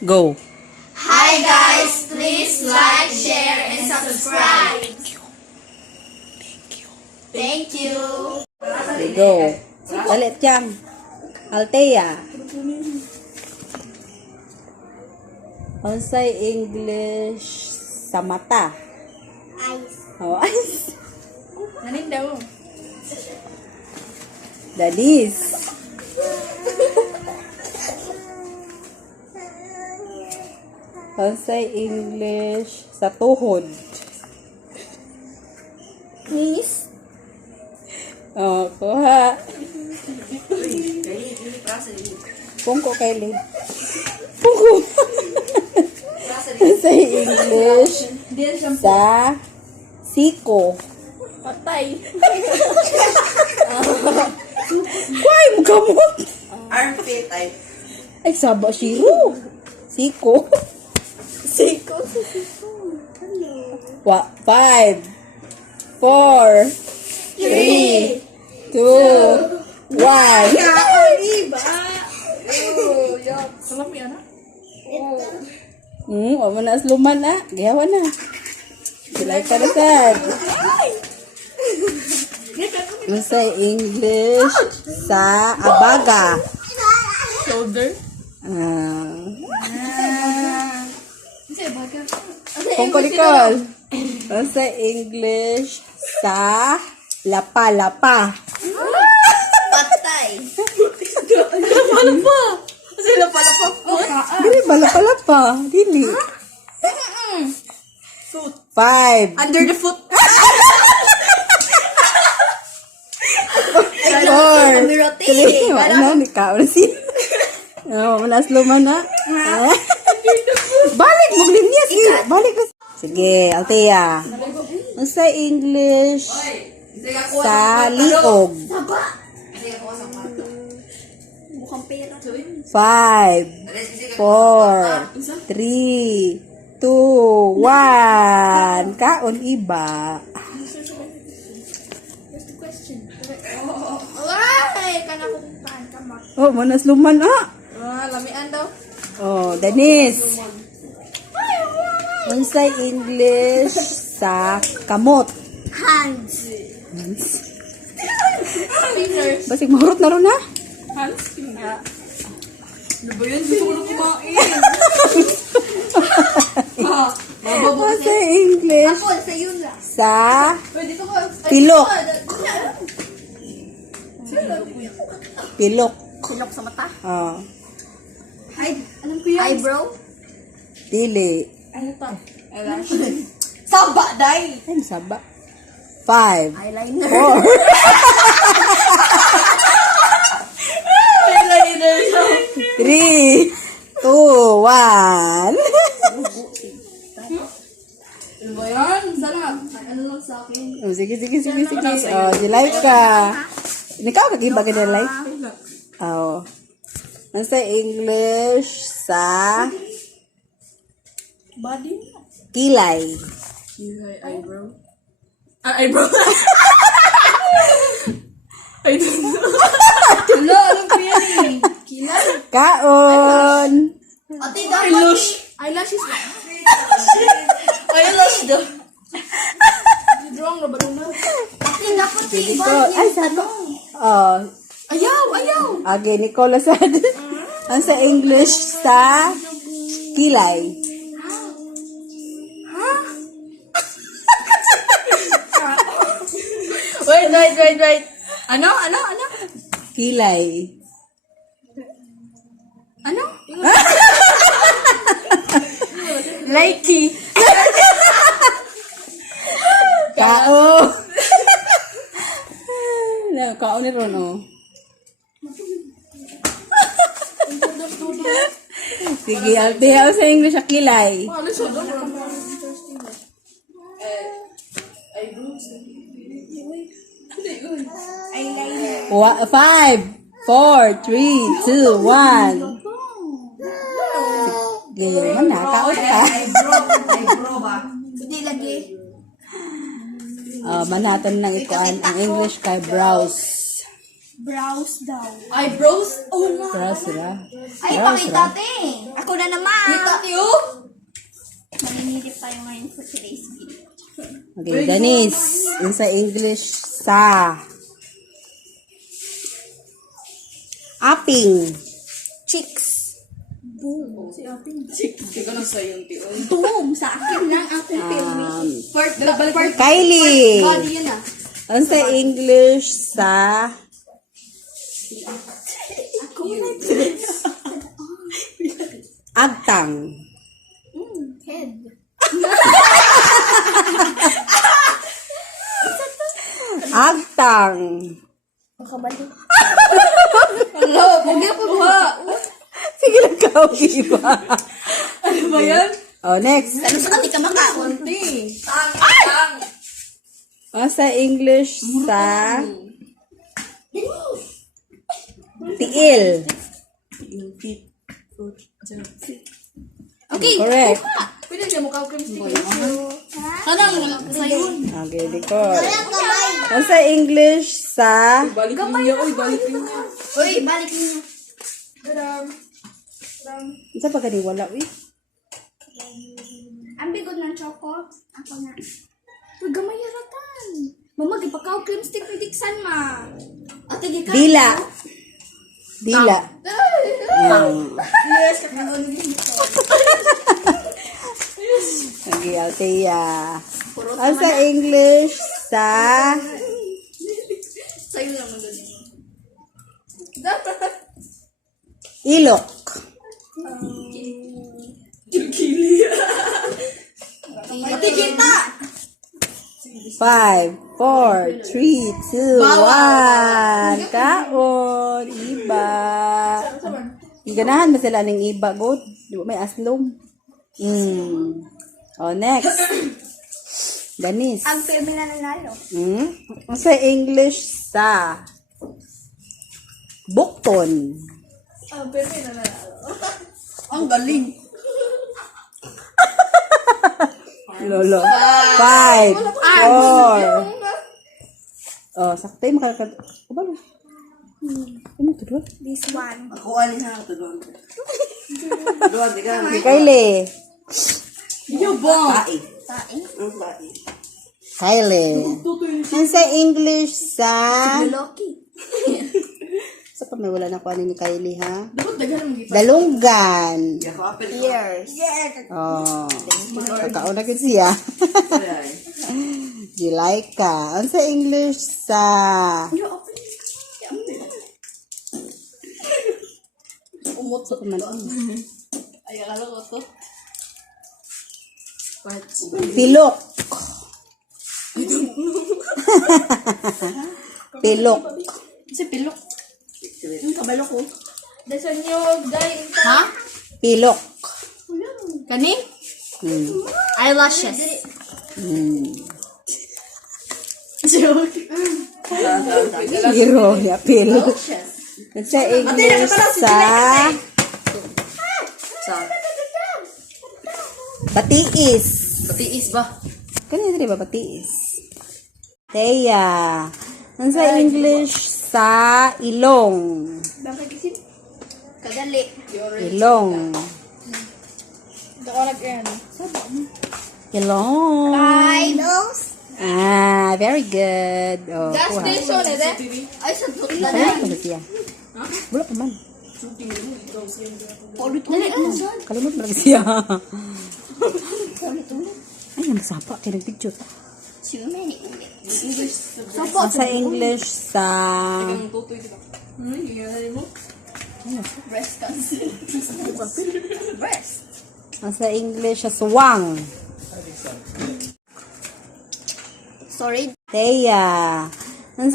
Go. Hi guys, please like, share, and subscribe. Thank you. Go. Dalit jam. Althea. Unsay English sa mata? Eyes. Oh, eyes. Nanin daw. Danise. Unsay English sa tuhod? Knees. Oh, kuha. Pungko kylee. Pungko. Unsay English sa siko? Patay. Kuhay mo gamot. Armpit ay Ay, saba sheru. Siko. Siko. 5, 4, 3, 2, 1. Salam yan ha? Wala na asluman na. Gayawan na. Jelaica na sad. Unsay English sa abaga? Shoulder. Nicole. Unsay English sa lapa-lapa? Patay. Lapa-lapa. Kasi lapa-lapa. Dili ba lapa-lapa? Dili. 5, Under the foot. 4, 3, ano, ni kao na siya. Manas luman na. Balik mo niya. Balik na. Sige, Althea. Unsay English sa liog? Mukhang pera. 5, 4, 3, 2, 1. Kaon iba. Ay, kana ko paan ka mak. Oh, manas luman Lamian daw. Oh, danise. Unsay English sa kamot? Hands. Fingers. Basig mahurot na ron ha? Hands. Finger. Ano ba yun? Gusto ko na kumain. Unsay English Ako, sa yun lang. sa Pwede ko pilok? Pilok. Silok sa mata. Oh, Alam ko yan. Eyebrow. dili. Ano pa? Eyelash. Saba, day. Ay, saba. 5, Eyeliner. 4, 3, 2, 1. Ano ba yan? Sarap. Ano lang sa akin? Oh, sige. Oh, jelaica. Ikaw kagiba ka na like? Oh. Unsay English sa Body? kilay? Eyebrow. Eyebrow. I don't know. Hello, alam ko yan eh. Kilay? Kaon. Ate, dapat. Eyelashes lang. Eyelash daw. Wrong na ba na? Ate, dapat Dili iba. ko. Ay, saba. Oh. Ayaw. Age, Nicole sad. Unsay English sa kilay? Wait. Ano? Kilay. Ano? Likey. Kaon. Kaon ni ron oh. Sige, Althea sa English sa kilay. Eyeliner. 5, 4, 3, 2, 1. Sige, mana kaon ka. Eyebrow ba? Hindi lagi. Manatan lang ikuan ang English kay browse. Browse daw. Eyebrows? Oh nga. Browse sila. Ay, pakita te. Ako na naman. Kita niyo? Maninilip tayo ngayon for today's video. Okay, danise. Yung sa English, sa. Aping. Chicks. Boom. Ikaw na sa yung tiyo. Boom. Sa akin lang ang film. Balik. Kylee. Body yun ah. Ang sa English, sa. Agtang. Head. Agtang. Makabalik. Hello, huwag niya pagbuha. Sige lang ka, iba. Ano ba yan? Oh, next. Pero sa kami ka makaon. Tang. Ang sa English, sa. Tiil. Okay. Correct. Pwede siya mukha cream stick. Kanang sayon. Okay, record. Ang sa English, sa. Balik niya. Uy, balik niya. Uy, balik niyo. Isa pa gani wala, uy. Ang bigod ng choco. Ako na. Uy, gamay yaratan. Mama, gipakaw cream stick prediksan ma. Ate, gika. Dila. Dila. Yes, kakaon din ito. Okay, althea. Ang sa English, sa. Sa'yo naman ganyan. Ilok. Kylee. Ate, kita. 5, 4, 3, 2, 1. Kaon. Iba. Ganahan ba sila ng iba, God? Di ba may aslom? Oh, next. Danise. Ang film na nanalo. Sa English, sa. Bukton. Ang pepe na nanalo. Ang galing. Lolo. 5, 4. Oh, sakto yung makakad... Kabalo. Ano ito doon? This one. Ako alin ha ito doon. Doon, di ka. Kylee. Yo, bong. Taing. Kylee. Ang sa English, sa... Loki. Sa pa may wala na ko ni Kylee, ha? Dapat daghan ang gipa. Dalunggan. Ears. Oh. Kakaon na gid siya. Jelaica. Ang sa English, sa... Umot Sa paman. Ay, akala ko to. Pilok. Pilok. Si Pilok. Yung kabalo ko. Dasan nyo, guys. Ha? Pilok. Kani? Eyelashes. Joke. Hero. Yapil. Ang sa English, sa... Batiis. Patiis ba? Kanina di ba batiis? Teya. Ang sa English, sa ilong. Bakit kasi? Kadali. Ilong. Dako nag-yan. Ilong. Nose. Ah, very good. Oh, Gas kuha. station, eh, Ay, sa dulo Wala na. pa ba siya? Wala pa man. Dali, ano sa? Kalimot mo lang siya. Ay, masapa. Kaya nag-picture. Sino may ulit? Ang sa English, sa... Ang tutoy diba? Hindi mo? Breast cancer. Breast. Ang sa English, sa swang. Sorry. Teya. Ang sa